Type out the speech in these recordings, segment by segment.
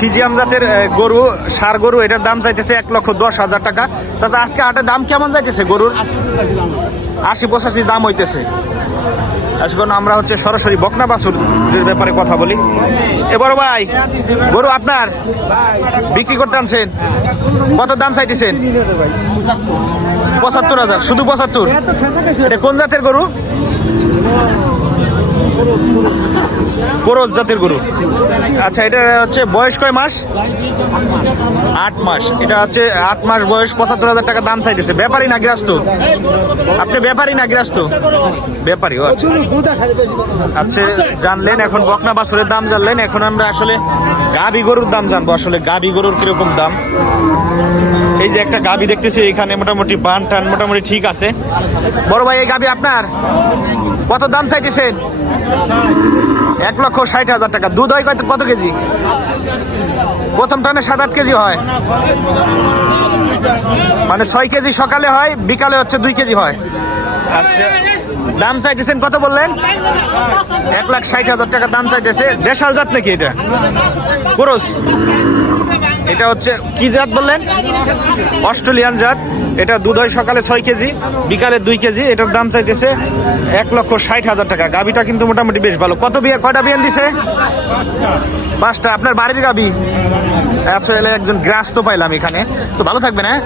ফিজিয়াম জাতের গরু, সার গরু, এটার দাম চাইতেছে এক লক্ষ দশ হাজার টাকা। চাচা, আজকে হাটের দাম কেমন যাইতেছে গরুর? আশি পঁচাশি দাম হইতেছে। এখন আমরা হচ্ছে সরাসরি বকনা বাছুরের ব্যাপারে কথা বলি। এবার ভাই, গরু আপনার? বিক্রি করতে আনছেন? কত দাম চাইতেছেন? পঁচাত্তর হাজার, শুধু পঁচাত্তর? এটা কোন জাতের গরু? কোরস জাতের গরু। আচ্ছা এটা হচ্ছে বয়স কয় মাস? আট মাস। এটা হচ্ছে আট মাস বয়স, পঁচাত্তর হাজার টাকা দাম চাইতেছে। ব্যাপারী না গ্রাস্ত আপনি ব্যাপারী না গ্রাস্ত ব্যাপারী, ও আচ্ছা। আচ্ছা জানলেন এখন বকনা বাছুরের দাম জানলেন। এখন আমরা আসলে গাবি গরুর দাম জানব। আসলে গাবি গরুর কীরকম দাম? যে একটা গাবি দেখতেছি, এখানে মোটামুটি বান টান মোটামুটি ঠিক আছে। বড় ভাই, এই গাবি আপনার? কত দাম চাইতেছেন? এক লক্ষ ষাট হাজার টাকা। দুধ হয় কত কেজি? প্রথম টানে সাত আট কেজি হয়। মানে ছয় কেজি সকালে হয়, বিকালে হচ্ছে দুই কেজি হয়। আচ্ছা। দাম চাইতেছেন কত বললেন? এক লাখ ষাট হাজার টাকা দাম চাইতেছে। দেশাল জাত নাকি এটা? পুরুষ এটা হচ্ছে কি জাত বললেন? অস্ট্রেলিয়ান জাত। এটা দুধ হয় সকালে ছয় কেজি, বিকালে দুই কেজি। এটার দাম চাইতেছে এক লক্ষ ষাট হাজার টাকা। গাবিটা কিন্তু মোটামুটি বেশ ভালো। কত বিয়ে, কয়টা বিয়ান দিছে? পাঁচটা। আপনার বাড়ির গাবি আচ্ছা একজন গ্রাস তো পাইলাম এখানে। তো ভালো থাকবে হ্যাঁ?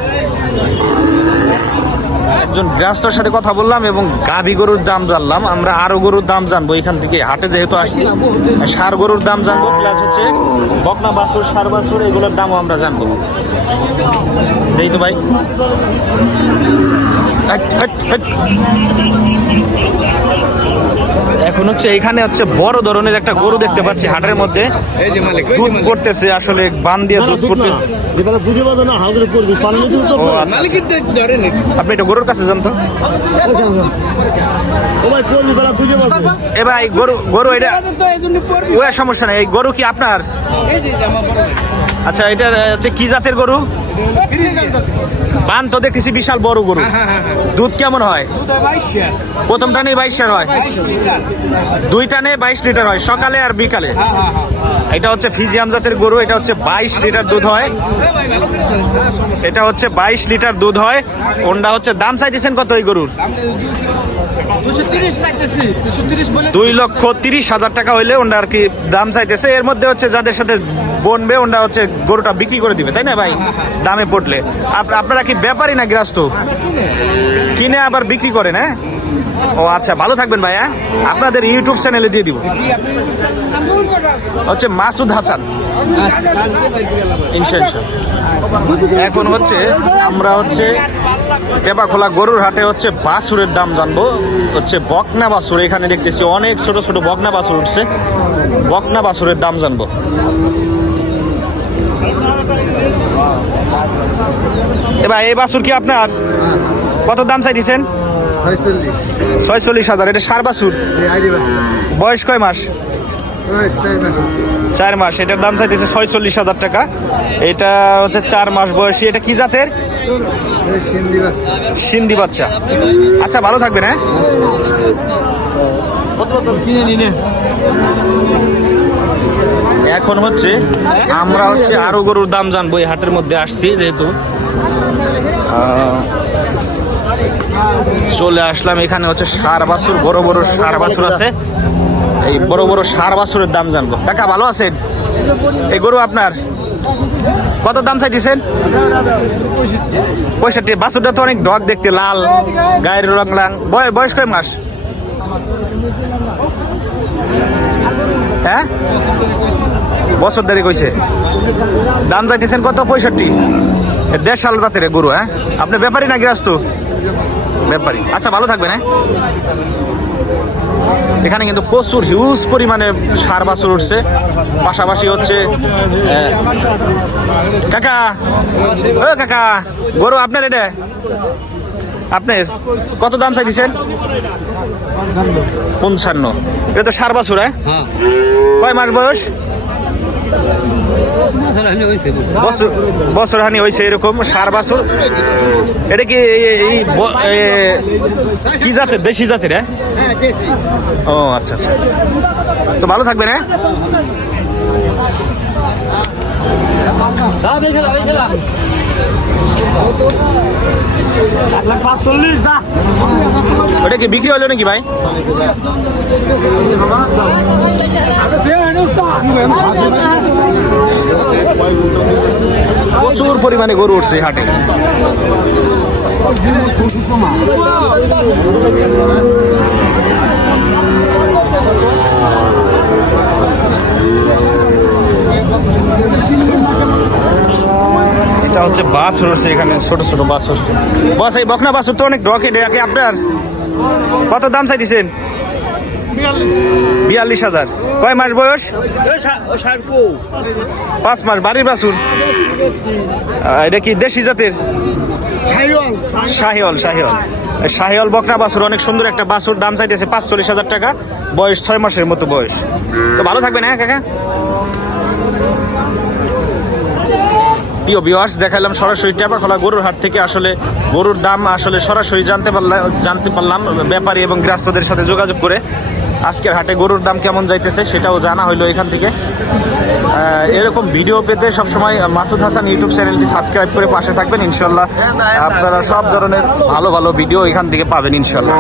একজন গ্রাস্টার সাথে কথা বললাম এবং গাভী গরুর দাম জানলাম। আমরা আরও গরুর দাম জানব এখান থেকে, হাটে যেহেতু আসছি, সার গরুর দাম জানব প্লাস হচ্ছে বকনা বাছুর, সার বাছুর, এগুলোর দামও আমরা জানব। দেই তো ভাই। এখন হচ্ছে এখানে হচ্ছে বড় ধরনের একটা গরু দেখতে পাচ্ছি হাটের মধ্যে। এই যে মালিক ওই দুধ করতেছে আসলে বান দিয়ে দুধ করতে আচ্ছা নি। আপনি এটা গরুর কাছে জানতো এ ভাই গরু গরু এটা তো এই জন্য পড়বি। ও সমস্যা নেই। এই গরু কি আপনার? এই যে জামা বড় ভাই। আচ্ছা এটা হচ্ছে কি জাতের গরু? বান তো দেখতেছি বিশাল বড় গরু। হ্যাঁ হ্যাঁ হ্যাঁ দুধ কেমন হয়? প্রথম টানে বাইশ লিটার হয়? দুই টানে বাইশ লিটার হয় সকালে আর বিকালে। এটা হচ্ছে ফিজিয়াম জাতের গরু এটা হচ্ছে বাইশ লিটার দুধ হয়। এটা হচ্ছে বাইশ লিটার দুধ হয়। ওনটা হচ্ছে দাম চাইতেছেন কত এই গরুর? দুই লক্ষ তিরিশ হাজার টাকা হইলে ওনটা আর কি দাম চাইতেছে। এর মধ্যে হচ্ছে যাদের সাথে বনবে ওনটা হচ্ছে গরুটা বিক্রি করে দিবে তাই না ভাই? দামে পড়লে। আপ- আপনারা কি ব্যাপারই না গ্রাস্ত কিনে আবার বিক্রি করেন হ্যাঁ? ও আচ্ছা ভালো থাকবেন ভাই হ্যাঁ? আপনাদের ইউটিউব চ্যানেলে দিয়ে দিব। হচ্ছে মাসুদ হাসান। আচ্ছা এখন হচ্ছে আমরা হচ্ছে টেপাখোলা গরুর হাটে হচ্ছে বাছুরের দাম জানব। হচ্ছে বকনা বাছুর এখানে দেখতেছি অনেক ছোট ছোট বকনা বাছুর উঠছে। বকনা বাছুরের দাম জানব। এবার এই বাছুর কি আপনার? কত দাম চাইছেন ছয়চল্লিশ। ছয়চল্লিশ হাজার এটা সার বাছুর? যে বয়স কয় মাস? চার মাস এটার দাম চাইতেছে ছয়চল্লিশ হাজার টাকা। এটা হচ্ছে চার মাস বয়সী এটা কি জাতের? সিন্ধি বাচ্চা। আচ্ছা ভালো থাকবেন হ্যাঁ? নিনে এখন হচ্ছে আমরা হচ্ছে আরও গরুর দাম জানব, এই হাটের মধ্যে আসছি যেহেতু। চলে আসলাম, এখানে হচ্ছে সার বাছুর, বড় বড় সার বাছুর আছে। এই বড় বড় সার বাছুরের দাম জানব। কাকা, ভালো আছেন? এই গরু আপনার? কত দাম চাই চাইতেছেন? পঁয়ষট্টি। বাছুরটা তো অনেক ডগ দেখতে, লাল, গায়ের রং লাং। বয়- বয়স কয় মাস? হ্যাঁ? বছর দেরি কইছে। দাম চাইতেছেন কত? পঁয়ষট্টি। দেড় সাল জাতের গরু হ্যাঁ? আপনি ব্যাপারী না গৃহস্থ ব্যাপারী। আচ্ছা ভালো থাকবেন হ্যাঁ? এখানে কিন্তু প্রচুর হিউজ পরিমাণে সার বাছুর উঠছে। পাশাপাশি হচ্ছে কাকা। ও কাকা, গরু আপনার এটা? আপনার কত দাম চাইতেছেন? পঞ্চান্ন। এটা তো সার বাছুর হ্যাঁ? হ্যাঁ। কয় মাস বয়স? বছর। বছর হানি হয়েছে এরকম সার বাছুর। এটা কি এই- এই কি জাতের? দেশি জাতের হ্যাঁ? ও আচ্ছা আচ্ছা। তো ভালো থাকবেন হ্যাঁ? দেখে দেখে ওটা কি বিক্রি হলো নাকি ভাই? প্রচুর পরিমাণে গরু উঠছে হাটে। হচ্ছে বাস রয়েছে এখানে ছোট ছোট বাসুর বাস এই বকনা বাসুর তো অনেক ডকে ডেকে আপনার কত দাম চাইছেন বিয়াল্লিশ হাজার। কয় মাস বয়স? পাঁচ মাস বাড়ির বাসুর এটা কি দেশি জাতের? শাহিওয়াল। শাহিওয়াল এই শাহিওয়াল বকনা বাসুর অনেক সুন্দর একটা বাসুর দাম চাইতেছে পাঁচচল্লিশ হাজার টাকা। বয়স ছয় মাসের মতো বয়স। তো ভালো থাকবেন হ্যাঁ কাকা? প্রিয় ভিউয়ার্স দেখালাম সরাসরি টেপাখোলা গরুর হাট থেকে। আসলে গরুর দাম আসলে সরাসরি জানতে পারলাম জানতে পারলাম, ব্যাপারী এবং গ্রাহকদের সাথে যোগাযোগ করে আজকের হাটে গরুর দাম কেমন যাইতেছে সেটাও জানা হইল এখান থেকে। এরকম ভিডিও পেতে সবসময় মাসুদ হাসান ইউটিউব চ্যানেলটি সাবস্ক্রাইব করে পাশে থাকবেন, ইনশাল্লাহ। আপনারা সব ধরনের ভালো ভালো ভিডিও এখান থেকে পাবেন, ইনশাল্লাহ।